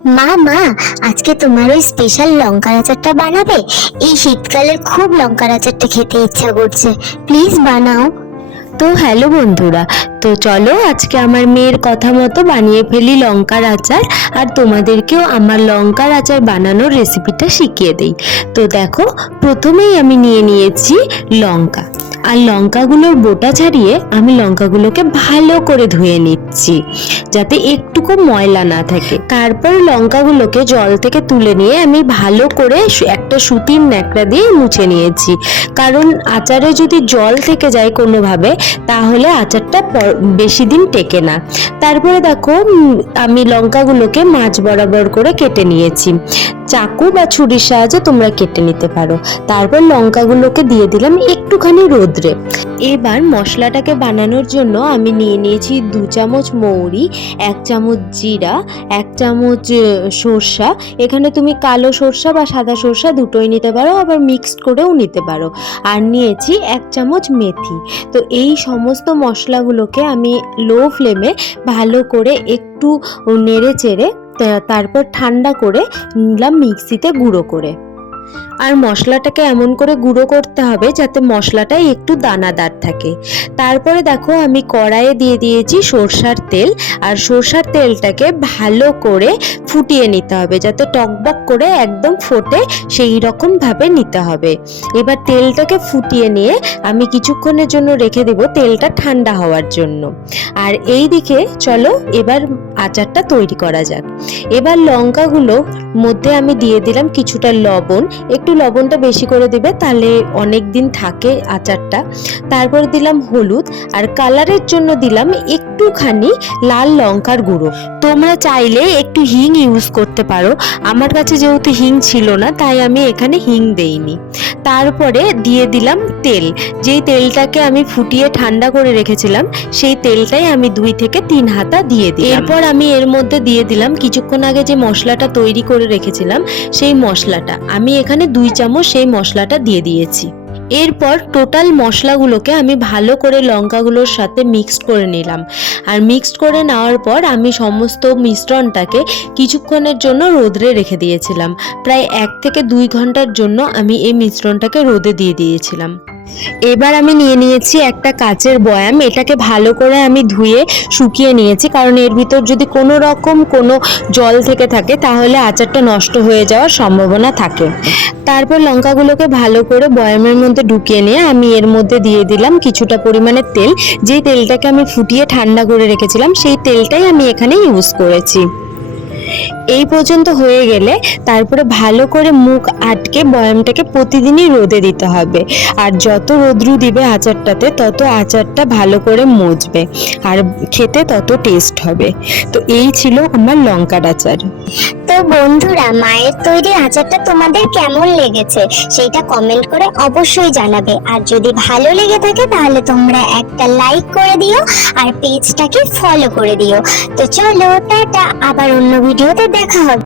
মা মা, আজকে তোমার ওই স্পেশাল লঙ্কার আচারটা বানাবে? এই শীতকালে খুব লঙ্কার আচারটা খেতে ইচ্ছা করছে, প্লিজ বানাও। তো হ্যালো বন্ধুরা, তো চলো আজকে আমার মেয়ের কথা মতো বানিয়ে ফেলি লঙ্কার আচার, আর তোমাদেরকেও আমার লঙ্কার আচার বানানোর রেসিপিটা শিখিয়ে দেই। তো দেখো, প্রথমেই আমি নিয়ে নিয়েছি লঙ্কা, আর লঙ্কাগুলোর বোটা ছাড়িয়ে আমি লঙ্কাগুলোকে ভালো করে ধুয়ে নিচ্ছি যাতে একটুকু ময়লা না থাকে। তারপর লঙ্কাগুলোকে জল থেকে তুলে নিয়ে আমি ভালো করে একটা সুতির ন্যাকড়া দিয়ে মুছে নিয়েছি, কারণ আচারে যদি জল থেকে যায় কোনোভাবে তাহলে আচারটা বেশি দিন টেকে না। তারপরে দেখো, আমি লঙ্কাগুলোকে মাঝ বরাবর করে কেটে নিয়েছি, চাকু বা ছুরির সাহায্যে তোমরা কেটে নিতে পারো। তারপর লঙ্কাগুলোকে দিয়ে দিলাম একটুখানি রোদ্রে। এবার মশলাটাকে বানানোর জন্য আমি নিয়ে নিয়েছি 2 চামচ মৌরি, 1 চামচ জিরা, 1 চামচ সরষা। এখানে তুমি কালো সরষা বা সাদা সরষা দুটোই নিতে পারো, আবার মিক্সড করেও নিতে পারো। আর নিয়েছি 1 চামচ মেথি। তো এই সমস্ত মশলাগুলোকে আমি লো ফ্লেমে ভালো করে একটু নেড়ে চেড়ে তারপর ঠান্ডা করে নিলাম মিক্সিতে গুঁড়ো করে। আর মশলাটাকে এমন করে গুঁড়ো করতে হবে যাতে মশলাটা একটু দানাদার থাকে। তারপরে দেখো, আমি কড়াইয়ে দিয়ে দিয়েছি সরষার তেল, আর সরষার তেলটাকে ভালো করে ফুটিয়ে নিতে হবে যাতে টকবক করে একদম ফোটে, সেই রকম ভাবে নিতে হবে। এবার তেলটাকে ফুটিয়ে নিয়ে আমি কিছুক্ষণের জন্য রেখে দেব তেলটা ঠান্ডা হওয়ার জন্য। আর এই দিকে চলো এবার আচারটা তৈরি করা যাক। এবার লঙ্কাগুলো মধ্যে আমি দিয়ে দিলাম কিছুটা লবণ, একটু লবণটা বেশি করে দিবে তাহলে অনেক দিন থাকে আচারটা। তারপর দিলাম হলুদ, আর কালারের জন্য দিলাম একটুখানি লাল লঙ্কার গুঁড়ো। তোমরা চাইলে একটু হিং ইউজ করতে পারো, আমার কাছে যেহেতু হিং ছিল না তাই আমি এখানে হিং দেইনি। তারপরে দিয়ে দিলাম তেল, যেই তেলটাকে আমি ফুটিয়ে ঠান্ডা করে রেখেছিলাম সেই তেলটাই আমি 2 থেকে 3 হাতা দিয়ে দিই। এরপর আমি এর মধ্যে দিয়ে দিলাম কিছুক্ষণ আগে যে মশলাটা তৈরি করে রেখেছিলাম সেই মশলাটা, আমি এখানে 2 চামচ সেই মশলাটা দিয়ে দিয়েছি। এরপর টোটাল মশলাগুলোকে আমি ভালো করে লঙ্কাগুলোর সাথে মিক্সড করে নিলাম, আর মিক্সড করে নেওয়ার পর আমি সমস্ত মিশ্রণটাকে কিছুক্ষণের জন্য রোদে রেখে দিয়েছিলাম। প্রায় 1 থেকে 2 ঘন্টার জন্য আমি এই মিশ্রণটাকে রোদে দিয়ে দিয়েছিলাম। এবার আমি নিয়ে নিয়েছি একটা কাচের বয়াম, এটাকে ভালো করে আমি ধুয়ে শুকিয়ে নিয়েছি, কারণ এর ভিতর যদি কোনো রকম কোনো জল থেকে থাকে তাহলে আচারটা নষ্ট হয়ে যাওয়ার সম্ভাবনা থাকে। তারপর লঙ্কাগুলোকে ভালো করে বয়ামের মধ্যে ঢুকিয়ে নিয়ে আমি এর মধ্যে দিয়ে দিলাম কিছুটা পরিমাণে তেল, যে তেলটাকে আমি ফুটিয়ে ঠান্ডা করে রেখেছিলাম সেই তেলটাই আমি এখানে ইউজ করেছি। এই পর্যন্ত হয়ে গেলে তারপরে ভালো করে মুখ আটকে বয়ামটাকে প্রতিদিনই রোদে দিতে হবে, আর যত রোদ্রু দিবে আচারটাতে তত আচারটা ভালো করে মজবে আর খেতে তত টেস্ট হবে। তো এই ছিল আমার লঙ্কার আচার। তো বন্ধুরা, মায়ের তৈরি আচারটা তোমাদের কেমন লেগেছে সেটা কমেন্ট করে অবশ্যই জানাবে, আর যদি ভালো লেগে থাকে তাহলে তোমরা একটা লাইক করে দিও আর পেজটাকে ফলো করে দিও। তো চলো টাটা, আবার অন্য ভিডিওতে দেখা হবে।